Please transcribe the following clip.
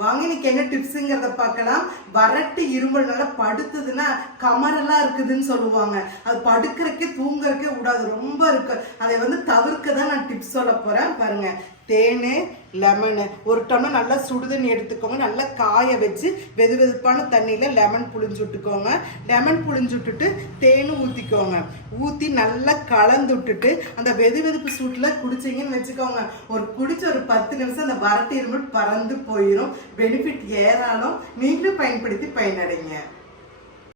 வாங்க இன்னைக்கு என்ன டிப்ஸுங்கிறத பார்க்கலாம். வறட்டு இரும்பல்னால படுத்ததுன்னா கமரெல்லாம் இருக்குதுன்னு சொல்லுவாங்க. அது படுக்கிறக்கே தூங்குறக்கே விடாது, ரொம்ப இருக்கு. அதை தவிர்க்க தான் நான் டிப்ஸ் சொல்ல போறேன். பாருங்க, தேன், லெமனு, ஒரு டம்ளர் நல்லா சுடுதண்ணி எடுத்துக்கோங்க. நல்லா காய வச்சு வெது வெதுப்பான தண்ணியில் லெமன் புழிஞ்சு விட்டுக்கோங்க. லெமன் புழிஞ்சு விட்டுட்டு தேனும் ஊற்றிக்கோங்க. ஊற்றி நல்லா கலந்து விட்டுட்டு அந்த வெது வெதுப்பு சூட்டில் குடிச்சிங்கன்னு வச்சுக்கோங்க. குடிச்ச ஒரு 10 நிமிஷம் அந்த வறட்டு இருமல் பறந்து போயிடும். பெனிஃபிட் ஏறாலும் நீங்களும் பயன்படுத்தி பயனடைங்க.